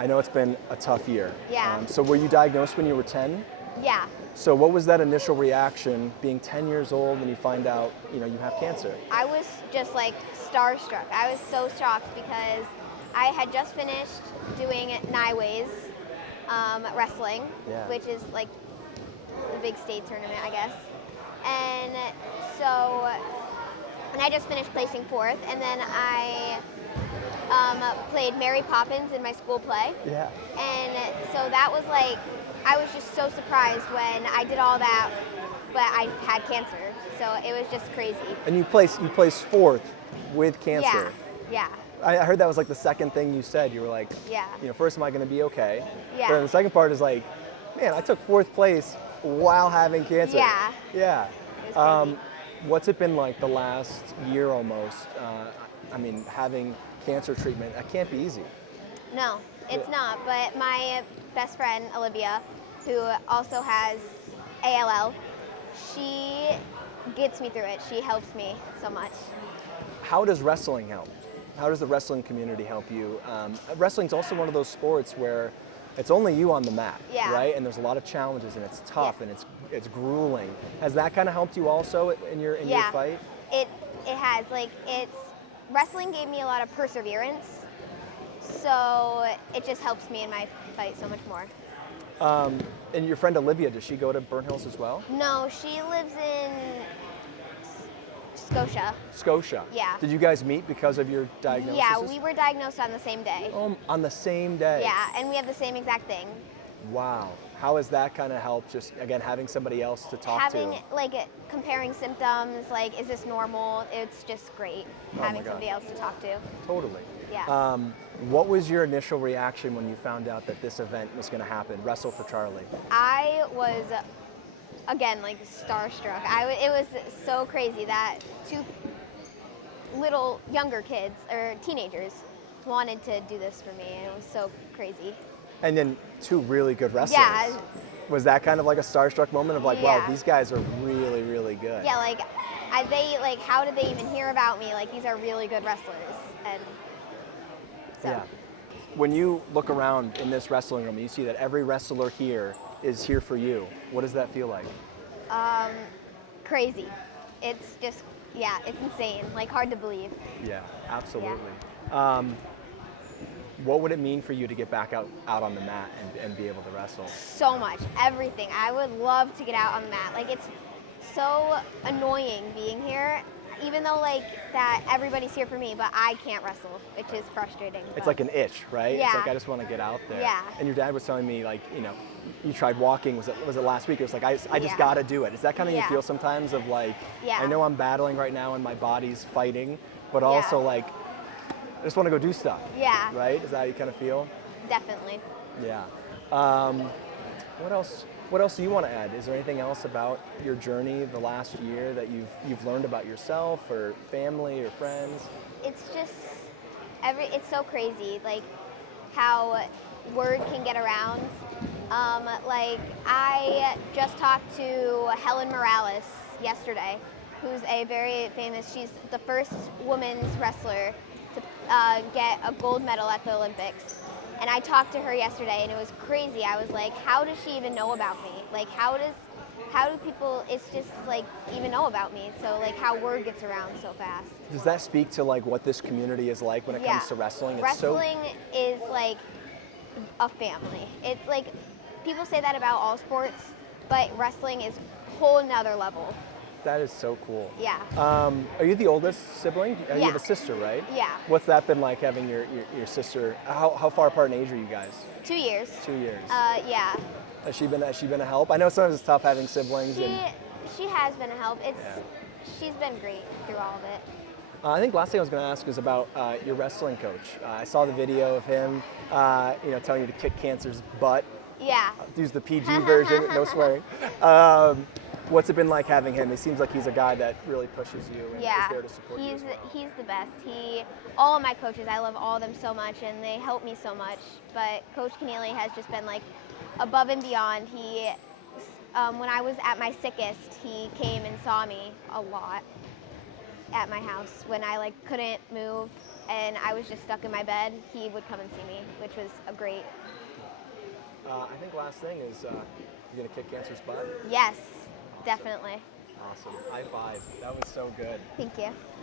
I know it's been a tough year. Yeah. So were you diagnosed when you were 10? Yeah. So what was that initial reaction being 10 years old when you find out, you have cancer? I was just like starstruck. I was so shocked because I had just finished doing Nyways wrestling, Yeah. which is like the big state tournament, I guess. And so, and I just finished placing fourth, and then I played Mary Poppins in my school play. Yeah. And so that was like, I was just so surprised when I did all that, but I had cancer. So it was just crazy. And you placed fourth with cancer. Yeah. I heard that was like the second thing you said. You were like, Yeah. First, am I going to be okay? Yeah. But then the second part is like, man, I took fourth place while having cancer. Yeah. Yeah. It was crazy. What's it been like the last year almost? Having cancer treatment, that can't be easy. No, it's not. But my best friend, Olivia, who also has ALL, she gets me through it. She helps me so much. How does wrestling help? How does the wrestling community help you? Wrestling's also one of those sports where it's only you on the mat, Yeah. right? And there's a lot of challenges, and it's tough, and it's grueling. Has that kind of helped you also in your fight? It has. Wrestling gave me a lot of perseverance, so it just helps me in my fight so much more. And your friend Olivia, does she go to Burnt Hills as well? No, she lives in Scotia. Scotia. Yeah. Did you guys meet because of your diagnosis? Yeah, we were diagnosed on the same day. On the same day? Yeah, and we have the same exact thing. Wow. How has that kind of helped, just, again, having somebody else to talk to? Having, comparing symptoms, is this normal? It's just great having somebody else to talk to. Totally. Yeah. What was your initial reaction when you found out that this event was going to happen, Wrestle for Charli? I was, again, starstruck. It was so crazy that two little younger kids, or teenagers, wanted to do this for me, and it was so crazy. And then two really good wrestlers. Yeah. Was that kind of like a starstruck moment of wow, Yeah. these guys are really, really good? Yeah, how did they even hear about me? These are really good wrestlers, and so. Yeah. When you look around in this wrestling room, you see that every wrestler here is here for you. What does that feel like? Crazy. It's just, it's insane. Hard to believe. Yeah, absolutely. Yeah. What would it mean for you to get back out on the mat and be able to wrestle? So much, everything. I would love to get out on the mat. It's so annoying being here, even though that everybody's here for me, but I can't wrestle, which is frustrating. It's like an itch, right? Yeah. It's like I just want to get out there. Yeah. And your dad was telling me you tried walking. Was it last week? It was like I just got to do it. Is that kind of you feel sometimes of Yeah. I know I'm battling right now and my body's fighting, but also I just want to go do stuff. Yeah. Right? Is that how you kind of feel? Definitely. Yeah. What else do you want to add? Is there anything else about your journey the last year that you've learned about yourself or family or friends? It's just it's so crazy, how word can get around. I just talked to Helen Morales yesterday, who's a very famous, she's the first women's wrestler to get a gold medal at the Olympics. And I talked to her yesterday, and it was crazy. I was like, how does she even know about me? How do people, it's just even know about me? So how word gets around so fast. Does that speak to what this community is like when it comes to wrestling? Wrestling is a family. It's people say that about all sports, but wrestling is a whole nother level. That is so cool. Yeah. Are you the oldest sibling? You have a sister, right? Yeah. What's that been like having your sister? How far apart in age are you guys? 2 years. 2 years. Yeah. Has she been a help? I know sometimes it's tough having siblings. She has been a help. She's been great through all of it. I think last thing I was going to ask is about your wrestling coach. I saw the video of him, telling you to kick cancer's butt. Yeah. Use the PG version, no swearing. What's it been like having him? He seems like he's a guy that really pushes you and is there to support you as well. He's the best. All of my coaches, I love all of them so much, and they help me so much. But Coach Keneally has just been above and beyond. He, when I was at my sickest, he came and saw me a lot at my house when I couldn't move, and I was just stuck in my bed, he would come and see me, which was a great. I think last thing is you're gonna kick cancer's butt. Yes, definitely. Awesome. High five. That was so good. Thank you.